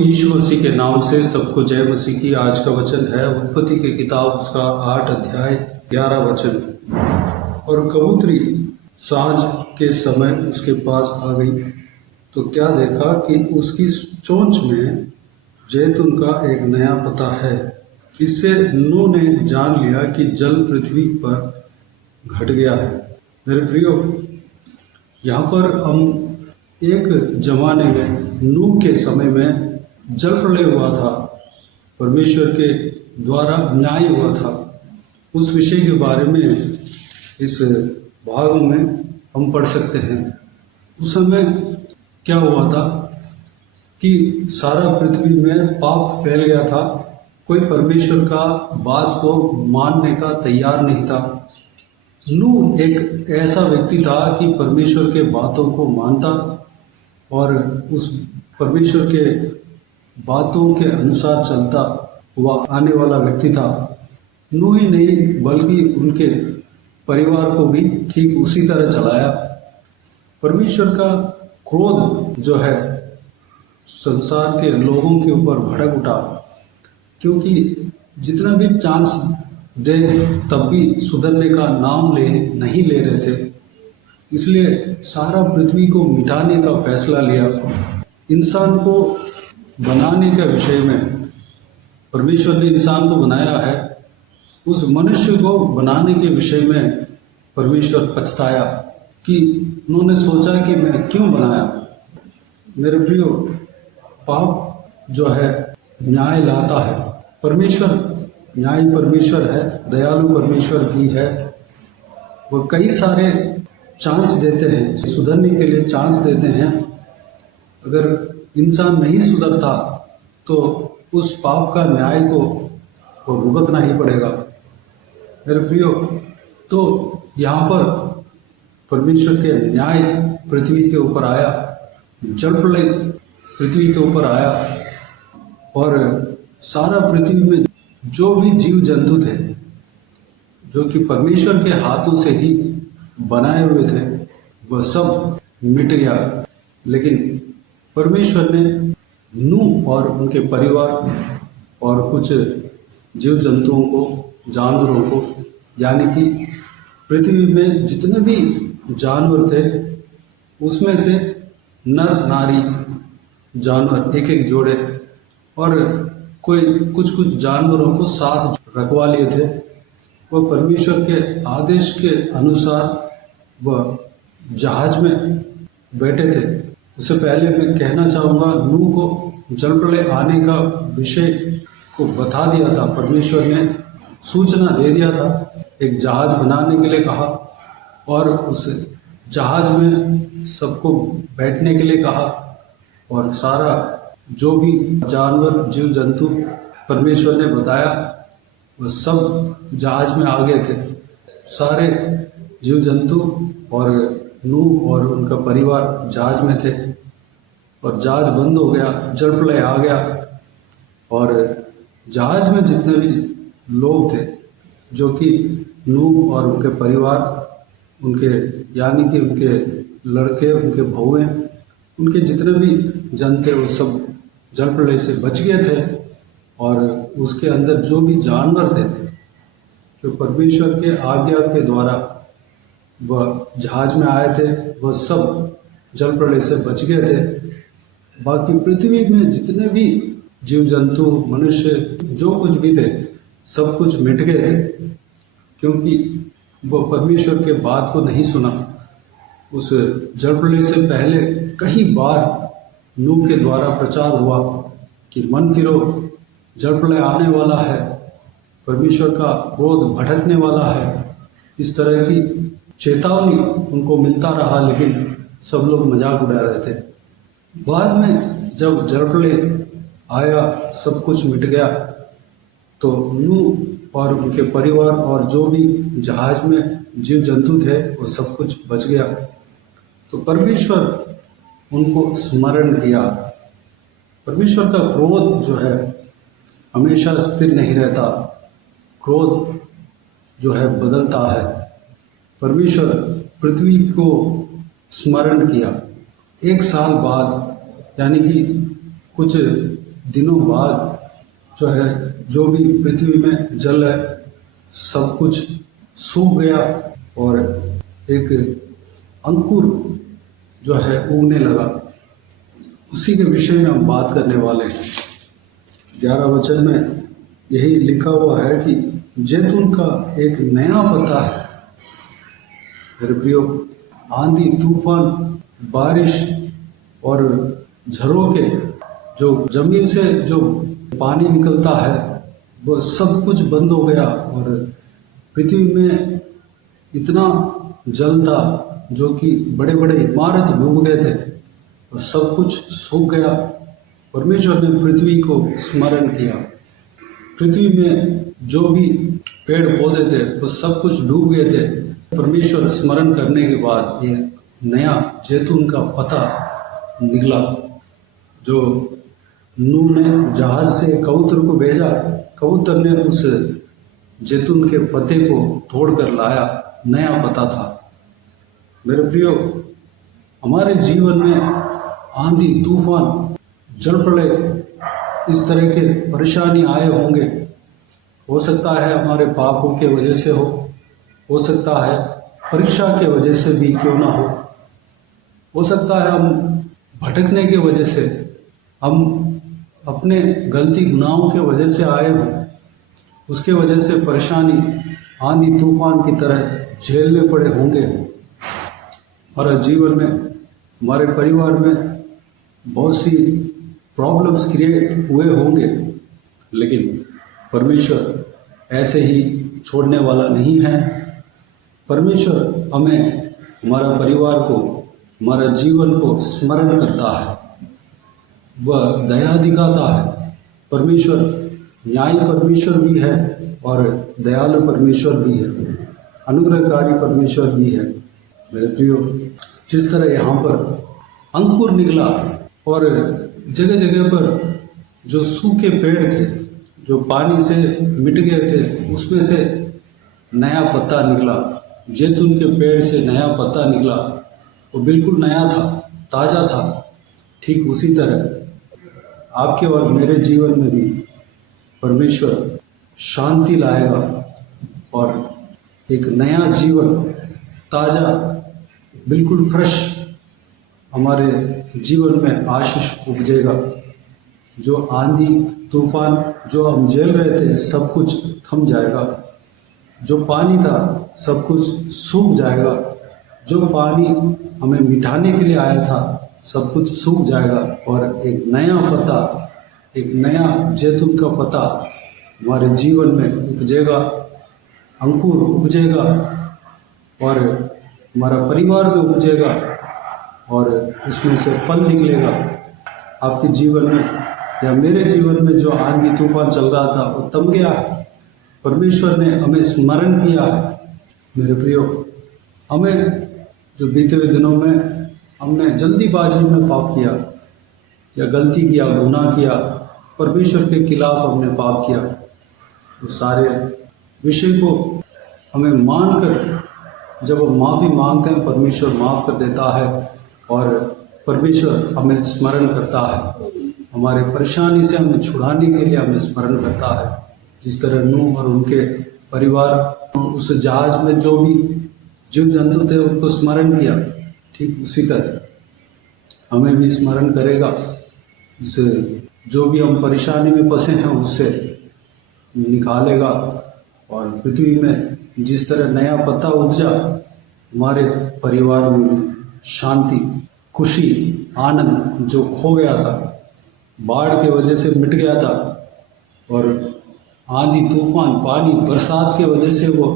यीशु मसीह के नाम से सबको जय मसीह की। आज का वचन है उत्पत्ति की किताब उसका 8 अध्याय 11 वचन। और कबूतरी सांझ के समय उसके पास आ गई तो क्या देखा कि उसकी चोंच में जैतून का एक नया पत्ता है। इससे नूह ने जान लिया कि जल पृथ्वी पर घट गया है। मेरे प्रियो, यहाँ पर हम एक जमाने में नूह के समय में जल प्रलय हुआ था, परमेश्वर के द्वारा न्याय हुआ था। उस विषय के बारे में इस भाग में हम पढ़ सकते हैं। उस समय क्या हुआ था कि सारा पृथ्वी में पाप फैल गया था। कोई परमेश्वर का बात को मानने का तैयार नहीं था। नूह एक ऐसा व्यक्ति था कि परमेश्वर के बातों को मानता और उस परमेश्वर के बातों के अनुसार चलता हुआ आने वाला व्यक्ति था। नूह ही नहीं बल्कि उनके परिवार को भी ठीक उसी तरह चलाया। परमेश्वर का क्रोध जो है संसार के लोगों के ऊपर भड़क उठा, क्योंकि जितना भी चांस दे तब भी सुधरने का नाम नहीं ले रहे थे। इसलिए सारा पृथ्वी को मिटाने का फैसला लिया। इंसान को बनाने के विषय में परमेश्वर ने इंसान को बनाया है, उस मनुष्य को बनाने के विषय में परमेश्वर पछताया कि उन्होंने सोचा कि मैं क्यों बनाया। मेरे प्रियो, पाप जो है न्याय लाता है। परमेश्वर न्याय परमेश्वर है, दयालु परमेश्वर भी है। वो कई सारे चांस देते हैं, सुधरने के लिए चांस देते हैं। अगर इंसान नहीं सुधरता तो उस पाप का न्याय को भुगतना ही पड़ेगा। मेरे प्रियो, तो यहाँ पर परमेश्वर के न्याय पृथ्वी के ऊपर आया, जल प्रलय पृथ्वी के ऊपर आया और सारा पृथ्वी में जो भी जीव जंतु थे जो कि परमेश्वर के हाथों से ही बनाए हुए थे वह सब मिट गया। लेकिन परमेश्वर ने नूह और उनके परिवार और कुछ जीव जंतुओं को, जानवरों को, यानी कि पृथ्वी में जितने भी जानवर थे उसमें से नर नारी जानवर एक एक जोड़े और कोई कुछ जानवरों को साथ रखवा लिए थे। वह परमेश्वर के आदेश के अनुसार वह जहाज में बैठे थे। उससे पहले मैं कहना चाहूँगा, नूह को जल प्रलय आने का विषय को बता दिया था। परमेश्वर ने सूचना दे दिया था, एक जहाज बनाने के लिए कहा और उस जहाज में सबको बैठने के लिए कहा और सारा जो भी जानवर जीव जंतु परमेश्वर ने बताया वह सब जहाज में आ गए थे। सारे जीव जंतु और नूह और उनका परिवार जहाज में थे और जहाज बंद हो गया, जल प्रलय आ गया और जहाज में जितने भी लोग थे जो कि नूह और उनके परिवार, उनके यानी कि उनके लड़के, उनके बहुएं, उनके जितने भी जन थे वो सब जल प्रलय से बच गए थे। और उसके अंदर जो भी जानवर थे जो परमेश्वर के आज्ञा के द्वारा वह जहाज में आए थे वह सब जल प्रलय से बच गए थे। बाकी पृथ्वी में जितने भी जीव जंतु, मनुष्य, जो कुछ भी थे सब कुछ मिट गए थे, क्योंकि वह परमेश्वर के बात को नहीं सुना। उस जल प्रलय से पहले कई बार नूह के द्वारा प्रचार हुआ कि मन फिरो, जल प्रलय आने वाला है, परमेश्वर का क्रोध भड़कने वाला है। इस तरह की चेतावनी उनको मिलता रहा, लेकिन सब लोग मजाक उड़ा रहे थे। बाद में जब जल प्रलय आया, सब कुछ मिट गया, तो नूह और उनके परिवार और जो भी जहाज में जीव जंतु थे वो सब कुछ बच गया। तो परमेश्वर उनको स्मरण किया। परमेश्वर का क्रोध जो है हमेशा स्थिर नहीं रहता, क्रोध जो है बदलता है। परमेश्वर पृथ्वी को स्मरण किया। एक साल बाद, यानी कि कुछ दिनों बाद जो है, जो भी पृथ्वी में जल है सब कुछ सूख गया और एक अंकुर जो है उगने लगा। उसी के विषय में हम बात करने वाले हैं। 11 वचन में यही लिखा हुआ है कि जैतून का एक नया पत्ता है। मेरे प्रियो, आंधी तूफान, बारिश और झरोके, जो जमीन से जो पानी निकलता है वो सब कुछ बंद हो गया और पृथ्वी में इतना जल था जो कि बड़े बड़े इमारत डूब गए थे और सब कुछ सूख गया। परमेश्वर ने पृथ्वी को स्मरण किया। पृथ्वी में जो भी पेड़ पौधे थे वो सब कुछ डूब गए थे। परमेश्वर स्मरण करने के बाद ये नया जैतून का पत्ता निकला। जो नूह ने जहाज से कबूतर को भेजा, कबूतर ने उस जैतून के पत्ते को तोड़कर लाया, नया पत्ता था। मेरे प्रियो, हमारे जीवन में आंधी तूफान, जल प्रलय, इस तरह के परेशानी आए होंगे। हो सकता है हमारे पापों के वजह से हो सकता है परीक्षा के वजह से भी क्यों ना हो सकता है हम भटकने के वजह से, हम अपने गलती गुनाहों के वजह से आए हों, उसके वजह से परेशानी आंधी तूफान की तरह झेलने पड़े होंगे। हमारे जीवन में, हमारे परिवार में बहुत सी प्रॉब्लम्स क्रिएट हुए होंगे, लेकिन परमेश्वर ऐसे ही छोड़ने वाला नहीं है। परमेश्वर हमें, हमारा परिवार को, हमारा जीवन को स्मरण करता है, वह दया दिखाता है। परमेश्वर न्यायी परमेश्वर भी है और दयालु परमेश्वर भी है, अनुग्रहकारी परमेश्वर भी है। मेरे प्रियो, जिस तरह यहाँ पर अंकुर निकला और जगह जगह पर जो सूखे पेड़ थे, जो पानी से मिट गए थे, उसमें से नया पत्ता निकला। जैतून के पेड़ से नया पत्ता निकला, वो बिल्कुल नया था, ताज़ा था। ठीक उसी तरह आपके और मेरे जीवन में भी परमेश्वर शांति लाएगा और एक नया जीवन, ताज़ा, बिल्कुल फ्रेश हमारे जीवन में आशीष उपजेगा। जो आंधी तूफान जो हम झेल रहे थे सब कुछ थम जाएगा। जो पानी था सब कुछ सूख जाएगा। जो पानी हमें मिटाने के लिए आया था सब कुछ सूख जाएगा और एक नया पत्ता, एक नया जैतून का पत्ता हमारे जीवन में उपजेगा, अंकुर उपजेगा और हमारा परिवार में उपजेगा और उसमें से फल निकलेगा। आपके जीवन में या मेरे जीवन में जो आंधी तूफान चल रहा था वो थम गया है। परमेश्वर ने हमें स्मरण किया है। मेरे प्रियो, हमें जो बीते हुए दिनों में हमने जल्दीबाजी में पाप किया या गलती किया, गुनाह किया, परमेश्वर के खिलाफ हमने पाप किया, उस सारे विषय को हमें मानकर जब हम माफ़ी मांगते हैं, परमेश्वर माफ़ कर देता है और परमेश्वर हमें स्मरण करता है। हमारे परेशानी से हमें छुड़ाने के लिए हमें स्मरण करता है। जिस तरह नूह और उनके परिवार उस जहाज में जो भी जीव जंतु थे उनको स्मरण किया, ठीक उसी तरह हमें भी स्मरण करेगा। उस जो भी हम परेशानी में फंसे हैं उससे निकालेगा और पृथ्वी में जिस तरह नया पत्ता उपजा, हमारे परिवार में भी शांति, खुशी, आनंद जो खो गया था, बाढ़ के वजह से मिट गया था और आंधी तूफान, पानी, बरसात के वजह से वो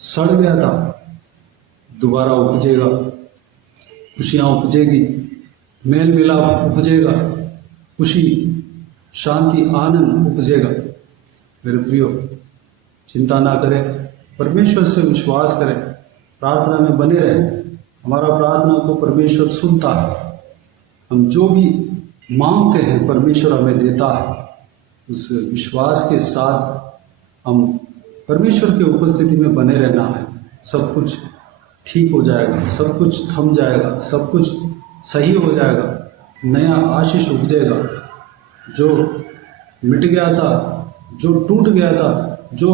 सड़ गया था, दोबारा उपजेगा। खुशियाँ उपजेगी, मेल मिलाप उपजेगा, खुशी, शांति, आनंद उपजेगा। मेरे प्रियो, चिंता ना करें, परमेश्वर से विश्वास करें, प्रार्थना में बने रहें। हमारा प्रार्थना को परमेश्वर सुनता है। हम जो भी मांगते हैं परमेश्वर हमें देता है। उस विश्वास के साथ हम परमेश्वर की उपस्थिति में बने रहना है। सब कुछ ठीक हो जाएगा, सब कुछ थम जाएगा, सब कुछ सही हो जाएगा, नया आशीष उपजेगा। जो मिट गया था, जो टूट गया था, जो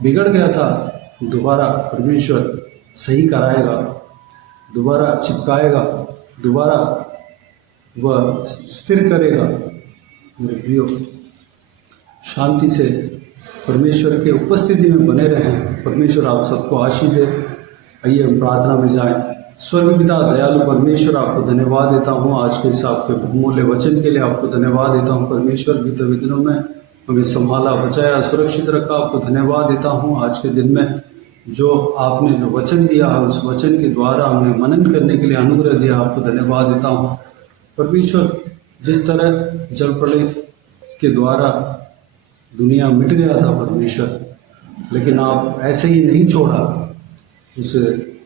बिगड़ गया था, दोबारा परमेश्वर सही कराएगा, दोबारा चिपकाएगा, दोबारा वह स्थिर करेगा। मेरे प्रियो, शांति से परमेश्वर के उपस्थिति में बने रहें। परमेश्वर आप सबको आशीष दे। आइए हम प्रार्थना में जाएं। स्वर्ग पिता दयालु परमेश्वर, आपको धन्यवाद देता हूँ आज के इस आपके बहुमूल्य वचन के लिए। आपको धन्यवाद देता हूँ परमेश्वर, बीते हुए दिनों में हमें संभाला, बचाया, सुरक्षित रखा। आपको धन्यवाद देता हूँ आज के दिन में जो आपने जो वचन दिया है, उस वचन के द्वारा हमें मनन करने के लिए अनुग्रह दिया। आपको धन्यवाद देता हूँ परमेश्वर। जिस तरह जल प्रलय के द्वारा दुनिया मिट गया था परमेश्वर, लेकिन आप ऐसे ही नहीं छोड़ा, उस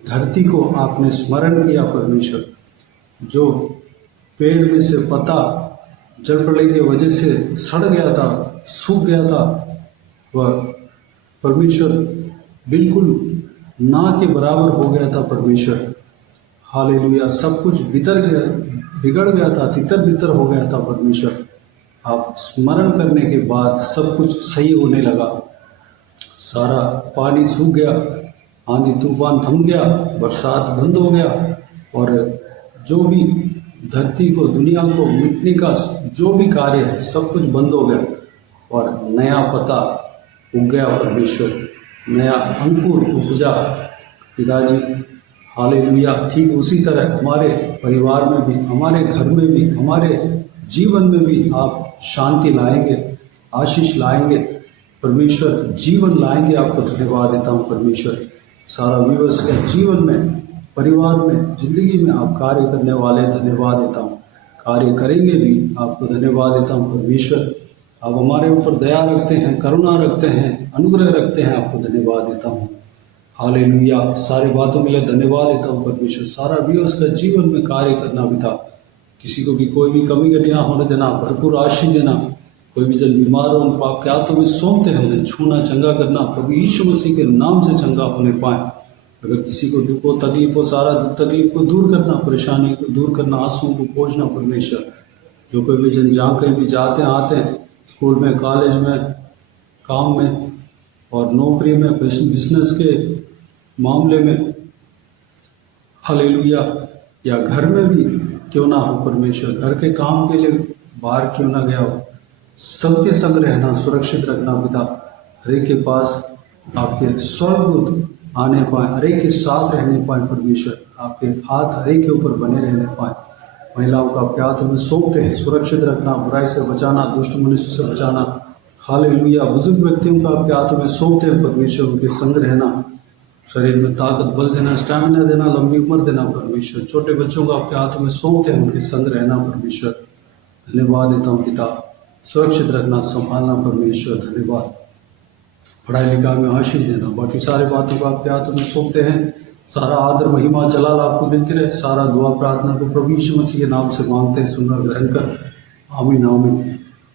धरती को आपने स्मरण किया परमेश्वर। जो पेड़ में से पत्ता जल प्रलय की वजह से सड़ गया था, सूख गया था, वह परमेश्वर बिल्कुल ना के बराबर हो गया था परमेश्वर। हालेलुया। सब कुछ बिगड़ गया था, तितर बितर हो गया था परमेश्वर। आप स्मरण करने के बाद सब कुछ सही होने लगा। सारा पानी सूख गया, आंधी तूफान थम गया, बरसात बंद हो गया, और जो भी धरती को, दुनिया को मिटने का जो भी कार्य है, सब कुछ बंद हो गया और नया पत्ता उग गया परमेश्वर, नया अंकुर उपजा पिताजी। हालेलुया। ठीक उसी तरह हमारे परिवार में भी, हमारे घर में भी, हमारे जीवन में भी आप शांति लाएंगे, आशीष लाएंगे परमेश्वर, जीवन लाएंगे। आपको धन्यवाद देता हूँ परमेश्वर। सारा विवश के जीवन में, परिवार में, जिंदगी में आप कार्य करने वाले, धन्यवाद देता हूँ। कार्य करेंगे भी, आपको धन्यवाद देता हूँ परमेश्वर। आप हमारे ऊपर दया रखते हैं, करुणा रखते हैं, अनुग्रह रखते हैं। आपको धन्यवाद देता हूँ। हालेलुया। सारी बातों के लिए धन्यवाद देता हूँ परमेश्वर। सारा विवश का जीवन में कार्य करना भी था, किसी को भी कोई भी कमी घटी ना होने देना, भरपूर आशीष देना। कोई भी जन बीमार हो, उनको आप क्या तो भी सौंपते हैं, उन्हें छूना, चंगा करना, प्रभु यीशु मसीह के नाम से चंगा होने पाए। अगर किसी को दुख हो, तकलीफ हो, सारा दुख तकलीफ को दूर करना, परेशानी को दूर करना, आंसुओं को पोंछना परमेश्वर। जो कोई भी जन जहाँ कहीं भी जाते हैं, आते हैं, स्कूल में, कॉलेज में, काम में और नौकरी में, बिजनेस के मामले में, हालेलुया, या घर में भी क्यों ना हो परमेश्वर, घर के काम के लिए बाहर क्यों ना गया हो, सबके संग रहना, सुरक्षित रखना पिता। हरे के पास आपके स्वर्गदूत आने पाए, हरे के साथ रहने पाए परमेश्वर। आपके हाथ हरे के ऊपर बने रहने पाए। महिलाओं का आपके हाथ में सौंपते हैं, सुरक्षित रखना, बुराई से बचाना, दुष्ट मनुष्य से बचाना। हालेलुया। बुजुर्ग व्यक्तियों का आपके हाथों में सौंपते हैं परमेश्वर, उनके संग रहना, शरीर में ताकत, बल देना, स्टैमिना देना, लंबी उम्र देना परमेश्वर। छोटे बच्चों को आपके हाथों में सौंपते हैं, उनके संग रहना परमेश्वर। धन्यवाद देता हूँ पिता। सुरक्षित रखना, संभालना परमेश्वर। धन्यवाद। पढ़ाई लिखाई में आशीष देना, बाकी सारे बातों को आपके हाथों में सौंपते हैं। सारा आदर, महिमा, जलाल आपको मिलती रहे। सारा दुआ प्रार्थना को प्रभु यीशु मसीह के नाम से मांगते हैं, सुनना, ग्रहण कर। आमीन आमीन।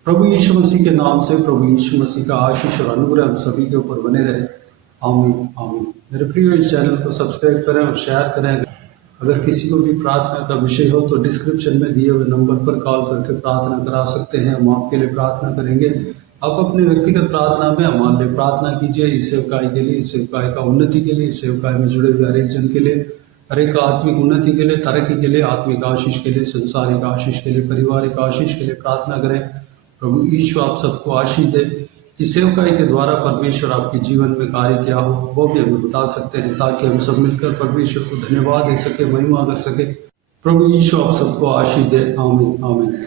प्रभु यीशु मसीह के नाम से प्रभु यीशु मसीह का आशीष और अनुग्रह हम सभी के ऊपर बने रहे। आमीन आमीन। मेरे प्रिय, इस चैनल को सब्सक्राइब करें और शेयर करें। अगर किसी को भी प्रार्थना का विषय हो तो डिस्क्रिप्शन में दिए हुए नंबर पर कॉल करके प्रार्थना करा सकते हैं। हम आपके लिए प्रार्थना करेंगे। आप अपने व्यक्तिगत प्रार्थना में हमारे लिए प्रार्थना कीजिए, इस सेवकाई के लिए, इस सेवकाई का उन्नति के लिए, इस सेवकाई में जुड़े हुए हर एक जन के लिए, हर एक आत्मिक उन्नति के लिए, तरक्की के लिए, आत्मिक आशीष के लिए, संसारिक आशीष के लिए, पारिवारिक आशीष के लिए प्रार्थना करें। प्रभु ईश्वर आप सबको आशीष दे। इस सेवकाई के द्वारा परमेश्वर आपके जीवन में कार्य क्या हो वो भी हमें बता सकते हैं, ताकि हम सब मिलकर परमेश्वर को धन्यवाद दे सके, महिमा कर सके। प्रभु यीशु आप सबको आशीष दे। आमीन आमीन।